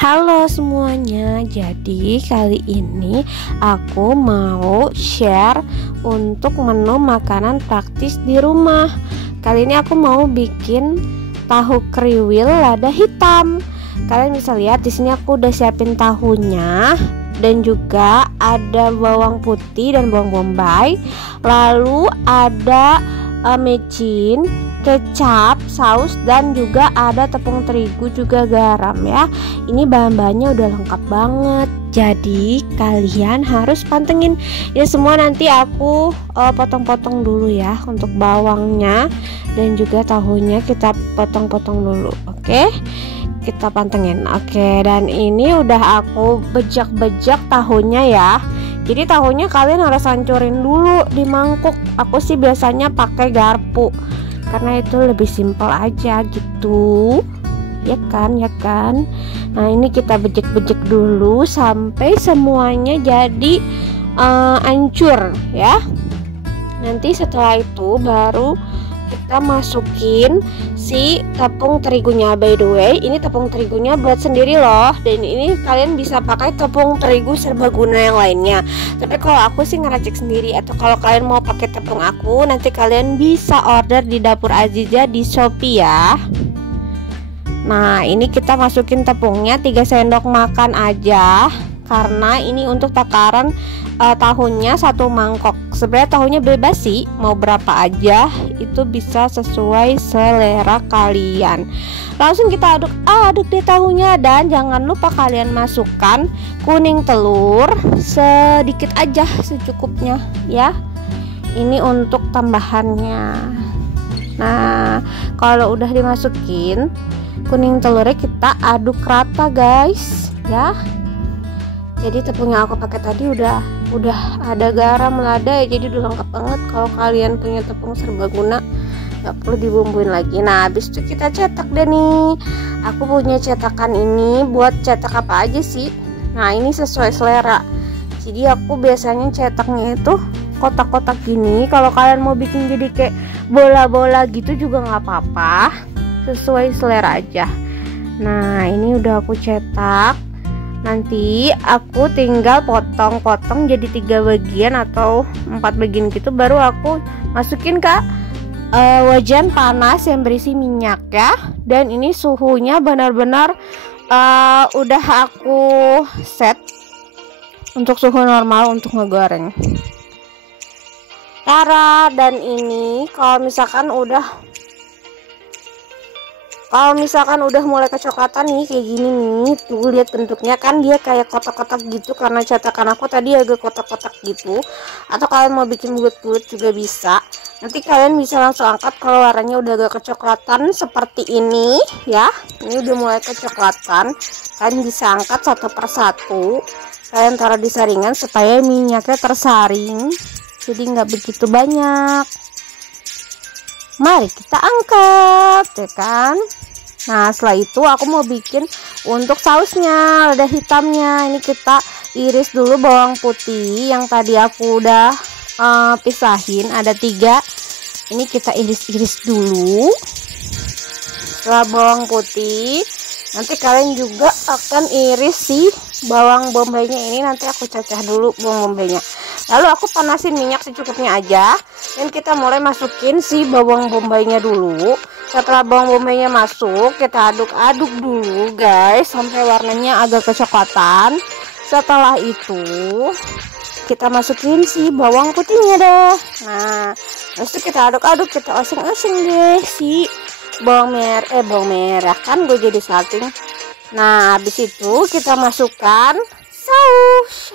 Halo semuanya, jadi kali ini aku mau share untuk menu makanan praktis di rumah. Kali ini aku mau bikin tahu kriwil lada hitam. Kalian bisa lihat di sini aku udah siapin tahunya dan juga ada bawang putih dan bawang bombay. Lalu ada micin, kecap, saus, dan juga ada tepung terigu juga garam ya. Ini bahan-bahannya udah lengkap banget. Jadi kalian harus pantengin ini semua. Nanti aku potong-potong dulu ya untuk bawangnya dan juga tahunya kita potong-potong dulu. Oke? Kita pantengin. Oke, dan ini udah aku bejak-bejak tahunya ya. Jadi tahunya kalian harus hancurin dulu di mangkuk. Aku sih biasanya pakai garpu karena itu lebih simpel aja gitu. Ya kan? Nah, ini kita bejek-bejek dulu sampai semuanya jadi hancur ya. Nanti setelah itu baru kita masukin si tepung terigunya. By the way, ini tepung terigunya buat sendiri loh. Dan ini kalian bisa pakai tepung terigu serbaguna yang lainnya. Tapi kalau aku sih ngeracik sendiri. Atau kalau kalian mau pakai tepung aku, nanti kalian bisa order di Dapur Aziza di Shopee ya. Nah, ini kita masukin tepungnya 3 sendok makan aja, karena ini untuk takaran tahunya 1 mangkok. Sebenarnya tahunya bebas sih, mau berapa aja, itu bisa sesuai selera kalian. Langsung kita aduk deh tahunya, dan jangan lupa kalian masukkan kuning telur sedikit aja, secukupnya ya. Ini untuk tambahannya. Nah, kalau udah dimasukin kuning telurnya, kita aduk rata guys ya. Jadi tepung yang aku pakai tadi udah ada garam, lada ya, jadi udah lengkap banget. Kalau kalian punya tepung serbaguna nggak perlu dibumbuin lagi. Nah, habis itu kita cetak deh nih. Aku punya cetakan ini buat cetak apa aja sih. Nah, ini sesuai selera. Jadi aku biasanya cetaknya itu kotak-kotak gini. Kalau kalian mau bikin jadi kayak bola-bola gitu juga nggak apa-apa, sesuai selera aja. Nah, ini udah aku cetak. Nanti aku tinggal potong-potong jadi 3 bagian atau 4 bagian gitu, baru aku masukin ke wajan panas yang berisi minyak ya. Dan ini suhunya benar-benar udah aku set untuk suhu normal untuk ngegoreng. Dan ini kalau misalkan udah mulai kecoklatan nih kayak gini nih, tuh lihat bentuknya kan, dia kayak kotak-kotak gitu karena cetakan aku tadi agak kotak-kotak gitu. Atau kalian mau bikin bulat-bulat juga bisa. Nanti kalian bisa langsung angkat kalau warnanya udah agak kecoklatan seperti ini ya. Ini udah mulai kecoklatan, kalian bisa angkat satu persatu. Kalian taruh di saringan supaya minyaknya tersaring, jadi nggak begitu banyak. Mari kita angkat ya kan. Nah, setelah itu aku mau bikin untuk sausnya, lada hitamnya. Ini kita iris dulu bawang putih yang tadi aku udah pisahin, ada 3. Ini kita iris-iris dulu. Setelah bawang putih, nanti kalian juga akan iris si bawang bombaynya. Ini nanti aku cacah dulu bawang bombaynya. Lalu aku panasin minyak secukupnya aja, dan kita mulai masukin si bawang bombaynya dulu. Setelah bawang bombaynya masuk, kita aduk-aduk dulu guys sampai warnanya agak kecoklatan. Setelah itu kita masukin si bawang putihnya deh. Nah, terus kita aduk-aduk, kita oseng-oseng deh si bawang merah kan gue jadi salting. Nah, habis itu kita masukkan saus.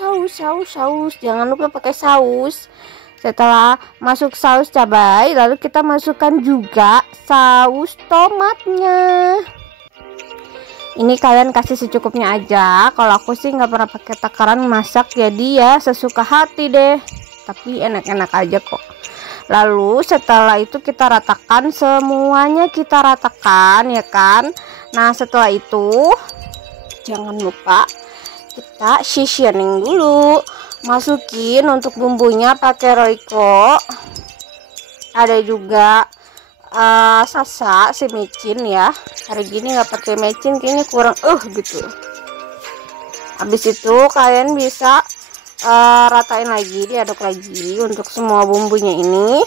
Jangan lupa pakai saus. Setelah masuk saus cabai, lalu kita masukkan juga saus tomatnya. Ini kalian kasih secukupnya aja. Kalau aku sih nggak pernah pakai takaran masak, jadi ya sesuka hati deh. Tapi enak-enak aja kok. Lalu setelah itu kita ratakan semuanya, kita ratakan ya kan. Nah, setelah itu jangan lupa kita seasoning dulu. Masukin untuk bumbunya pakai Royco. Ada juga sasa si micin ya. Hari gini nggak pakai micin kayaknya kurang gitu. Habis itu kalian bisa ratain lagi, diaduk lagi untuk semua bumbunya ini.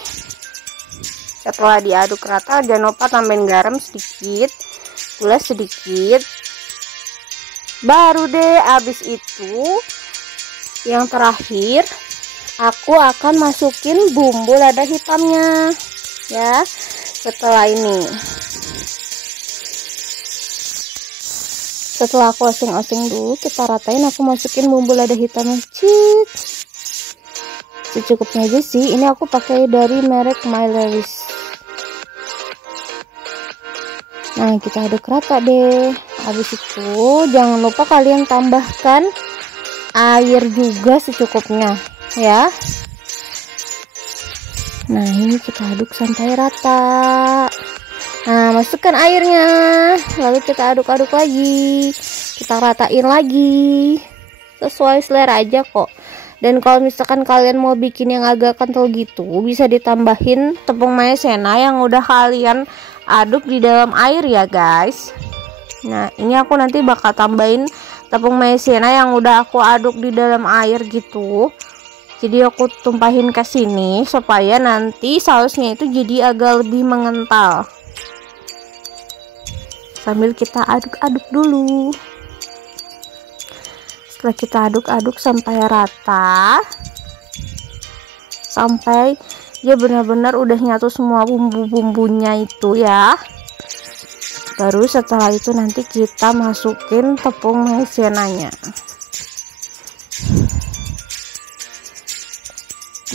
Setelah diaduk rata, jangan lupa tambahin garam sedikit, gula sedikit. Baru deh, habis itu yang terakhir aku akan masukin bumbu lada hitamnya ya. Setelah aku oseng-oseng dulu, kita ratain, aku masukin bumbu lada hitamnya. Secukupnya aja sih, ini aku pakai dari merek Myleris. Nah, kita aduk rata deh. Habis itu jangan lupa kalian tambahkan air juga secukupnya ya. Nah, ini kita aduk sampai rata. Nah, masukkan airnya, lalu kita aduk-aduk lagi, kita ratain lagi, sesuai selera aja kok. Dan kalau misalkan kalian mau bikin yang agak kental gitu, bisa ditambahin tepung maizena yang udah kalian aduk di dalam air ya guys. Nah, ini aku nanti bakal tambahin tepung maizena yang udah aku aduk di dalam air gitu. Jadi aku tumpahin ke sini supaya nanti sausnya itu jadi agak lebih mengental. Sambil kita aduk-aduk dulu. Setelah kita aduk-aduk sampai rata, sampai dia benar-benar udah nyatu semua bumbu-bumbunya itu ya. Baru setelah itu nanti kita masukin tepung maizenanya.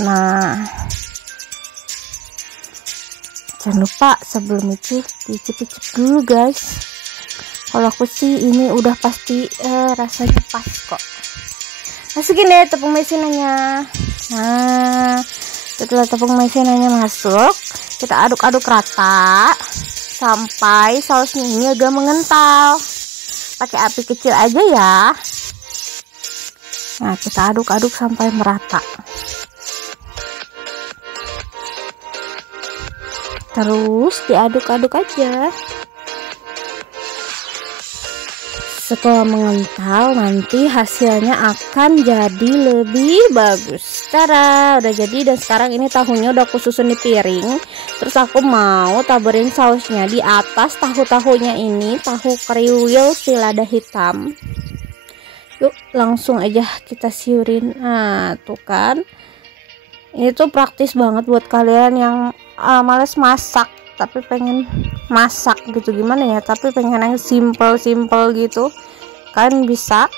Nah, jangan lupa sebelum itu dicicip-cicip dulu guys. Kalau aku sih ini udah pasti rasanya pas kok. Masukin deh tepung maizenanya. Nah, setelah tepung maizenanya masuk, kita aduk-aduk rata sampai sausnya ini agak mengental. Pakai api kecil aja ya. Nah, kita aduk-aduk sampai merata. Terus diaduk-aduk aja. Setelah mengental, nanti hasilnya akan jadi lebih bagus. Tada, udah jadi. Dan sekarang ini tahunya udah aku susun di piring. Terus aku mau taburin sausnya di atas tahu-tahunya ini, tahu kriwil si lada hitam. Yuk, langsung aja kita siurin. Nah, tuh kan. Ini tuh praktis banget buat kalian yang males masak tapi pengen masak gitu, gimana ya, tapi pengen yang simple gitu, kalian bisa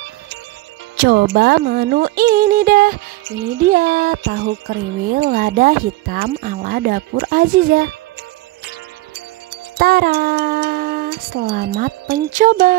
coba menu ini deh. Ini dia tahu kriwil lada hitam ala dapur Aziza. Tara, selamat mencoba.